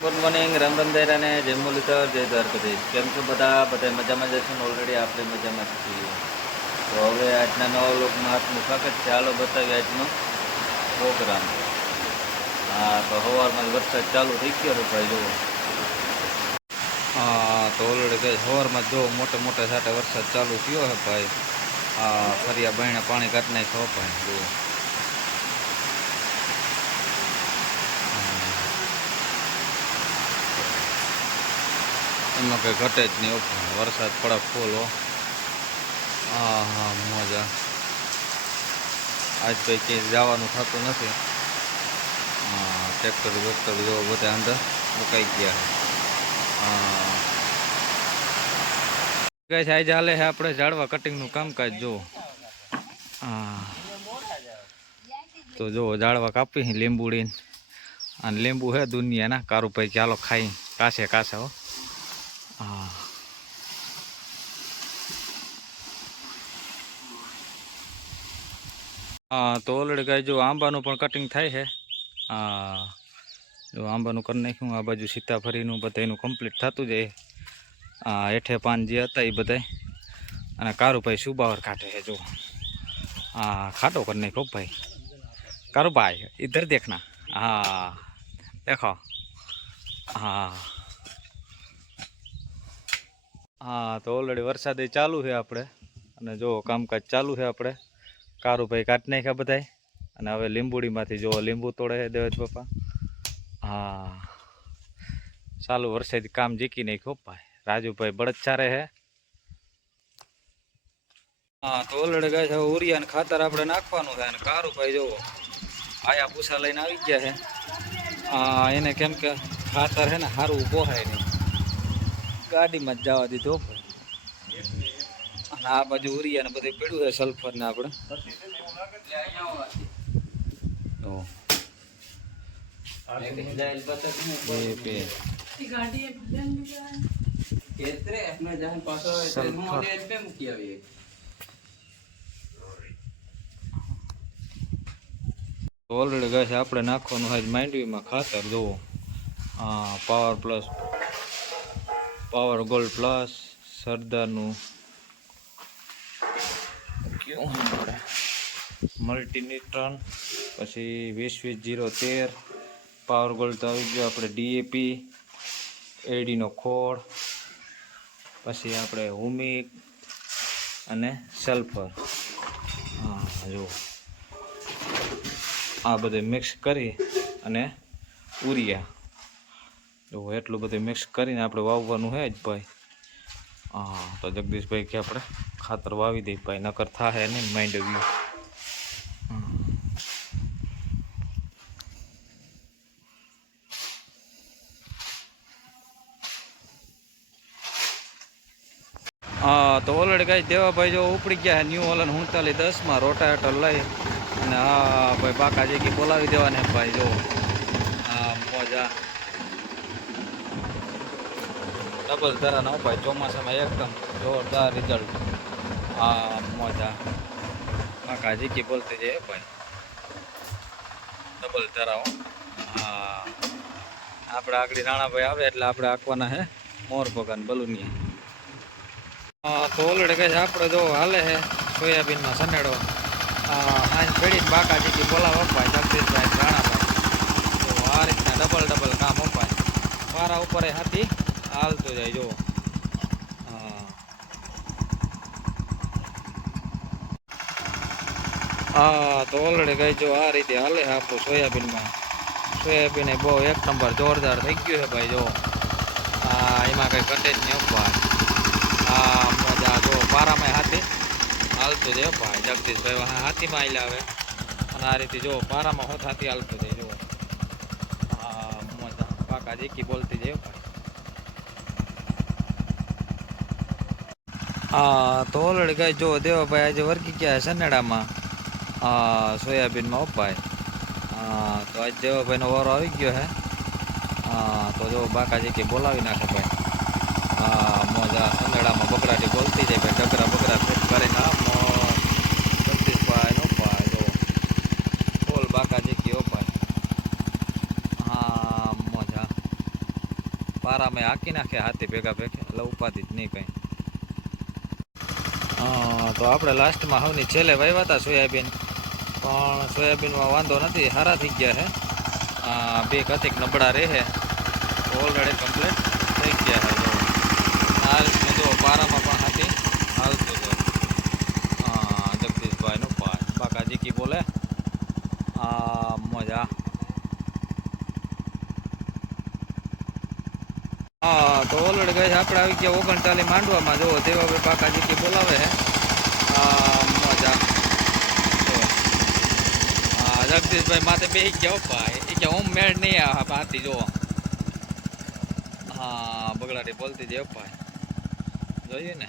Good morning, Ram Ram અને જય મુરલીધર જય દ્વારકાધીશ. કેમ છો બધા? બધા મજામાં જશે ઓલરેડી આપણે મજામાં છીએ. તો હવે આજના નવા લોકમાં આપનું સ્વાગત છે. ચાલો બતાવી આજનો પ્રોગ્રામ. હા, તો સવારમાં વરસાદ ચાલુ થઈ ગયો ભાઈ, જુઓ. હા, તો ઓલરેડી કહે સવારમાં જો મોટા મોટા સાથે વરસાદ ચાલુ થયો છે ભાઈ. હા ફરિયા બહેણે પાણી કાઢી નાખ્યો ભાઈ, જુઓ. એમાં કંઈ ઘટે જ નહીં. ઓકે, વરસાદ પડે ફૂલ હો. હા મજા. આજ કંઈ ક્યાંય જવાનું થતું નથી. હા ટ્રેક્ટર વેક્ટર જેવો બધા અંદર મુકાઈ ગયા ગાઈસ, આજે હાલે છે આપણે ઝાડવા કટિંગનું કામકાજ જો હા. તો જો ઝાડવા કાપી લીંબુડીને. અને લીંબુ હે દુનિયાના. કારુભાઈ, ચાલો ખાઈ, કાશે કાશે, હો. હા હા તો ઓલરેડી ગાય, જો આંબાનું પણ કટિંગ થાય છે હા જો આંબાનું કરી નાખ્યું, આ બાજુ સીતાફળીનું બધાનું કમ્પ્લીટ થતું જાય હા. હેઠે પાન જે હતા એ બધાય. અને કારુભાઈ સુબાવર કાઢે છે જો. હા ખાટો કરી નાખ્યો ભાઈ. કારુભાઈ ઇધર દેખના. હા દેખો હા. હા, તો ઓલરેડી વરસાદ ચાલુ છે આપણે. અને જો કામકાજ ચાલુ છે આપણે. કારુભાઈ કાઢી નાખ્યા બધાય. અને હવે લીંબુડીમાંથી જો લીંબુ તોડે છે દેવજ પપ્પા હા. ચાલુ વરસાદ કામ જીકી નાખ્યો ભાઈ. રાજુભાઈ બળદ ચારે છે. હા, તો ઓલરેડી ગાય છે ઉરિયા ને ખાતર આપણે નાખવાનું છે. અને કારુભાઈ જોવો આયા પૂછા લઈને આવી ગયા છે. હા, એને કેમ કે ખાતર છે ને સારું પોહાય નહીં. ગાડીમાં જ જવા દીધો અને આ બાજુ ઉરિયા ને બધું પડ્યું છે સલ્ફર ને આપણે. તો ઓલરેડી ગાય છે આપણે નાખવાનું હોય માંડવીમાં ખાતર જોવો હા power plus power gold plus સરદારનું કેવું આપણે? મલ્ટીન્યુટ્રન પછી વીસ વીસ જીરો તેર પાવર ગોલ્ડ તો આવી ગયો આપણે ડીએપી એડીનો ખોળ પછી આપણે હુમિક અને સલ્ફર હા જો આ બધું મિક્સ કરી અને ઉરિયા. જો એટલું બધું મિક્સ કરીને આપણે વાવવાનું છે જ ભાઈ. હા, તો જગદીશભાઈ કે આપણે ખાતર વાવી દઈએ ભાઈ, નકર થાય નહીં માઇન્ડ વ્યૂ હા. તો ઓલરેડી કઈ દેવાભાઈ જો ઉપડી ગયા ન્યૂ ઓલન ઉણતાલી દસમાં રોટાવેટર લઈ. અને હા, ભાઈ બાકા જેકી બોલાવી દેવાને ભાઈ, જો. હા, મોજા. ડબલ ધરા ના ભાઈ, ચોમાસામાં એકદમ જોરદાર રિઝલ્ટ હા મોજા. કાકા જીકી બોલતી જાય ભાઈ. ડબલ ધરાઓ હા. આપણે આગળ રાણાભાઈ આવે એટલે આપણે આંકવાના હે. મોર ભગવાન બલુની હા, તો ઓલરેડી કહે છે આપણે જો હાલે છે સોયાબીનમાં સનેડો. આજ પેઢીને બાકા જીકી બોલાવો ભાઈ જગદીશભાઈ રાણાભાઈ. તો આ રીતના ડબલ ડબલ કામ અપાય. મારા ઉપર હાથી હાલતો જાય જો હા હા તો ઓલરેડી ગઈ જો આ રીતે હાલે છે આપણું સોયાબીનમાં સોયાબીન એ બહુ એક નંબર જોરદાર થઈ ગયું છે ભાઈ જો હા એમાં કંઈ કટે જ નહીં હો ભાઈ હા મજા જો પારામાં હાથી હાલતો જાય હો ભાઈ જગદીશભાઈ હા હાથીમાં આવેલા આવે અને આ રીતે જો પારામાં હોત હાથી હાલતો જાય જો હા મજા પાકા જીકી બોલતી જાય હો ભાઈ હા તો ઓલરેડી ગઈ જો દેવાભાઈ આજે વર્ગી ગયા સનેડામાં હા સોયાબીનમાં ઉપાય હા તો આજ દેવાભાઈનો વારો આવી ગયો હે હા તો જો બાકાજી કે બોલાવી નાખે ભાઈ હા મોજા સનેડામાં બકરાટી બોલતી જાય ભાઈ ડગરા બકરા ફેટ કરીને હા મો જગદીશભાઈ નો ભાઈ જો બોલ બાકાજી કે ઓ ભાઈ હા મોજા પારામાં હાકી નાખે હાથી ભેગા ભેગા એટલે ઉપાધિ જ નહીં કંઈ હા તો આપણે લાસ્ટમાં હવની છેલ્લે વાવ્યા હતા સોયાબીન. પણ સોયાબીનમાં વાંધો નથી સારા થઈ ગયા છે બે કતિક નબળા રહે ઓલરેડી કમ્પ્લીટ થઈ ગયા છે જો રીતનું જો પારામાં પણ હાથી હાલતું છે જગદીશભાઈનો પાર. બાકાજી કી બોલે મજા. હા, તો ઓલરેડી ગઈ આપણે આવી ગયા ઓગણચાલી માંડવામાં. જો, દેવાભાઈ બાકાજી કી બોલાવે છે મજા. જગદીશભાઈ માથે બે ગયા ભાઈ. એ કે હું મેળ નહીં આ ભાતી જો હા, બગડાટી બોલતી હો ભાઈ. જોઈએ ને.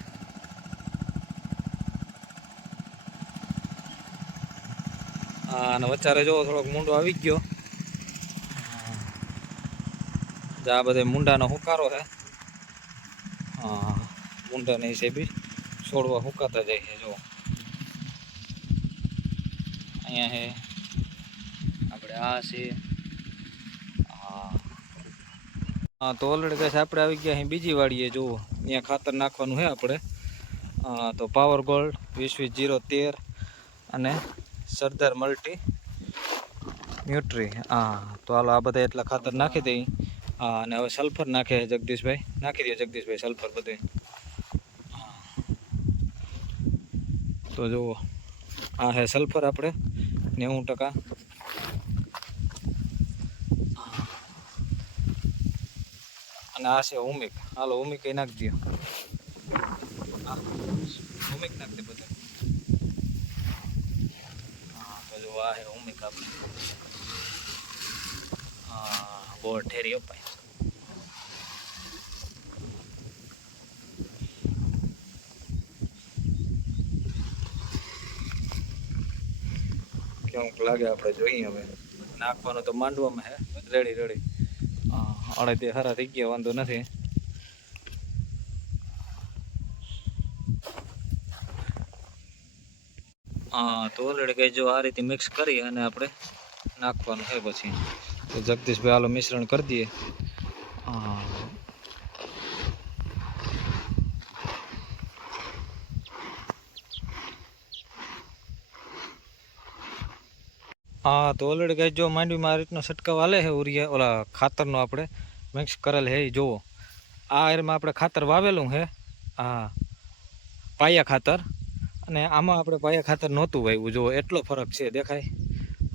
હા, અને વચ્ચારે જો થોડોક મૂંડો આવી ગયો. આ બધે મુંડાનો હુકારો છે હા, મુંડાને હિસાબે છોડવા હુકાતા જાય છે જો અહીંયા છે આપણે આ છે. હા. તો ઓલરેડી કઈ આપણે આવી ગયા અહીં બીજી વાડીએ, જુઓ. અહીંયા ખાતર નાખવાનું છે આપણે. તો પાવર ગોલ્ડ વીસ વીસ જીરો તેર અને સરદાર મલ્ટી ન્યુટ્રી હા, તો હાલો, આ બધા એટલા ખાતર નાખી દઈ હા, અને હવે સલ્ફર નાખે જગદીશભાઈ. નાખી દે જગદીશભાઈ સલ્ફર બધું. તો જુઓ, આ હે સલ્ફર આપણે નેવું ટકા અને આ છે ઉમિક. હાલો, ઉમિક એ નાખી દો ઉમિક નાખ દે બધા. હા, તો જુઓ, આ હે ઓમિક આપણે. હા, બોર ઠેરી અપાય. કેવું લાગે આપણે જોઈએ હવે. નાખવાનું તો માંડવામાં હે. Ready ready. અડે તે હરા થઈ ગયા વાંધો નથી. હા તો ઓલરેડી કઈ જો આ રીતે મિક્સ કરી અને આપણે નાખવાનું છે પછી. તો જગદીશભાઈ આલો મિશ્રણ કરી દઈએ. હા. હા, તો ઓલરેડી કઈ જો માંડવીમાં આ રીતનો છંટકાવ હાલે છે ઉરિયા, ઓલા ખાતરનો આપણે મિક્સ કરેલ છે એ જુઓ. આ એરમાં આપણે ખાતર વાવેલું છે હા પાયા ખાતર. અને આમાં આપણે પાયા ખાતર નહોતું વાવ્યું, જુઓ, એટલો ફરક છે, દેખાય.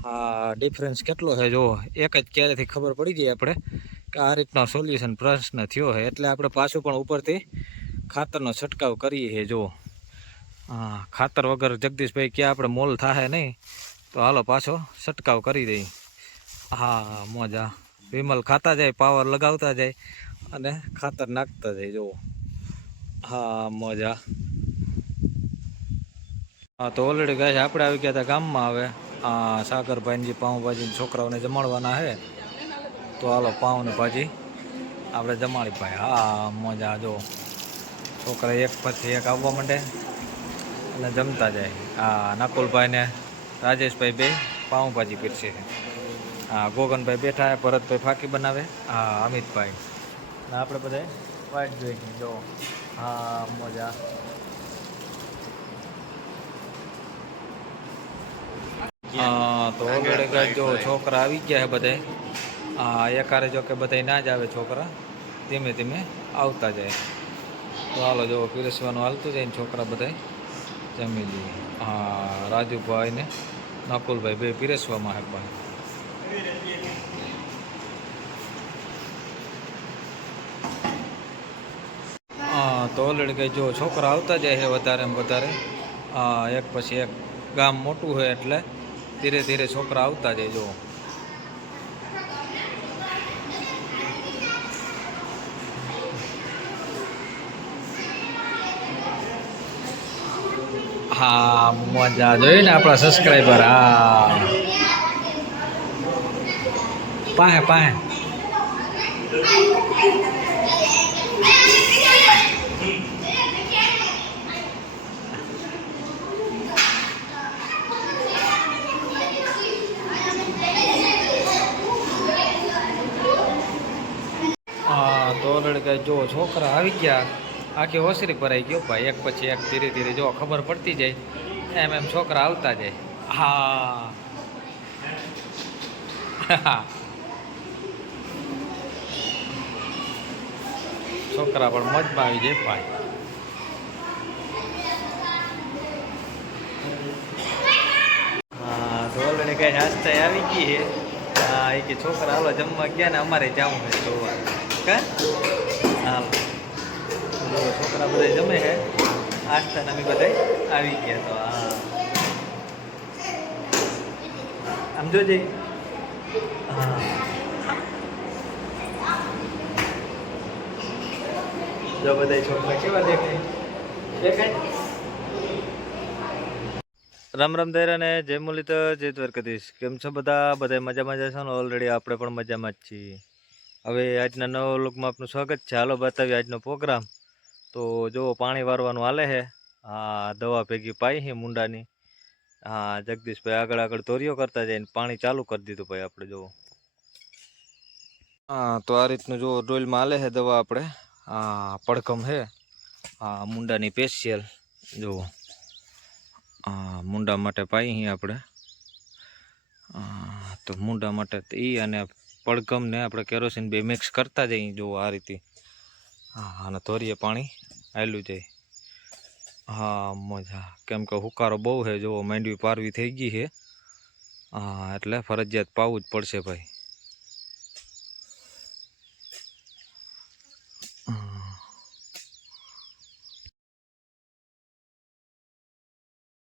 હા ડિફરન્સ કેટલો છે, જુઓ, એક જ ક્યારેથી ખબર પડી ગઈ આપણે કે આ રીતનો સોલ્યુશન પ્રશ્ન થયો છે. એટલે આપણે પાછું પણ ઉપરથી ખાતરનો છંટકાવ કરીએ છીએ, જુઓ. હા ખાતર વગર જગદીશભાઈ, ક્યાં આપણે મોલ થાય નહીં. તો હાલો પાછો છંટકાવ કરી દઈ હા, મોજા. વિમલ ખાતા જાય, પાવર લગાવતા જાય અને ખાતર નાખતા જાય, જુઓ. હા, મોજા. હા, તો ઓલરેડી ગાય આપણે આવી ગયા હતા ગામમાં હવે. હા સાગરભાઈની પાઉંભાજી છોકરાઓને જમાડવાના છે, તો હાલો પાઉં ને ભાજી આપણે જમાડી ભાઈ. હા, મજા જો છોકરા એક પછી એક આવવા માંડે અને જમતા જાય. હા નકુલભાઈ ને રાજેશભાઈ બે પાઉંભાજી પીરસે છે હા ગોગનભાઈ બેઠા છે ભરતભાઈ ફાકી બનાવે. હા અમિતભાઈ ને આપણે બધા વાઇટ જોઈ છે જો હા મજા. હા તો ઓલરેડી ગાય જો છોકરા આવી ગયા છે બધે હા એકારે જો કે બધા ના જ આવે છોકરા ધીમે ધીમે આવતા જાય. તો હાલો જો પીરસવાનું હાલતું જાય ને છોકરા બધા જમી લઈએ. હા રાજુભાઈ ને નકુલભાઈ બે પીરસવામાં હે ભાઈ હા, તો ઓલરેડી કે જો છોકરા આવતા જાય છે વધારે ને વધારે. એક પછી એક ગામ મોટું હોય એટલે ધીરે ધીરે છોકરા આવતા જાય જો હા, મજા. જોઈ ને આપણા સબસ્ક્રાઈબર હા. પાહે પાહે. હા તો ઓલરેડી કઈ જો છોકરા આવી ગયા. આખી ઓસરી ભરાઈ ગયો ભાઈ. એક પછી એક ધીરે ધીરે જો ખબર પડતી જાય, એમ એમ છોકરા આવતા જાય. હા. છોકરા પણ મજમાં આવી જાય ભાઈ. તો ઓલરેડી કઈ નાસ્તા આવી ગઈ હે હા, એ કે છોકરા હાલો જમવા ગયા ને અમારે જવું હોય જોવા હા જો છોકરા બધા જમે છે. આસ્થાને અમે બધા આવી ગયા તો હા આમ જોજે. હા. જો બધા છોકરા કેવા દેખાય. દેખાય? રામ રામ દૈરા અને જય મુલિત જય દ્વારકાધીશ. કેમ છો બધા? બધા મજામાં જશો ને? ઓલરેડી આપણે પણ મજામાં જ છીએ. હવે આજના નવા લોકમાં આપનું સ્વાગત છે. હાલો બતાવીએ આજનો પ્રોગ્રામ તો જો પાણી વારવાનું હાલે છે હા દવા ભેગી પાઈ છે મુંડાની. હા, જગદીશભાઈ આગળ આગળ તોરીઓ કરતા જઈને પાણી ચાલુ કરી દીધું ભાઈ આપણે, જુઓ. હા, તો આ રીતનું જો ડોઈલમાં હાલે છે દવા આપણે. હા પડકમ છે હા મુંડાની પેશિયલ જુઓ. હા મુંડા માટે પાઈ અહીં આપણે. તો મુંડા માટે ઈ અને પડગમને આપણે કેરોસીન બે મિક્સ કરતા જઈએ, જુઓ આ રીતે. હા અને ધોરીએ પાણી આવેલું જાય હા, મજા. કેમ કે હુકારો બહુ છે જો માંડવી પારવી થઈ ગઈ છે. હા, એટલે ફરજિયાત પાવું જ પડશે ભાઈ.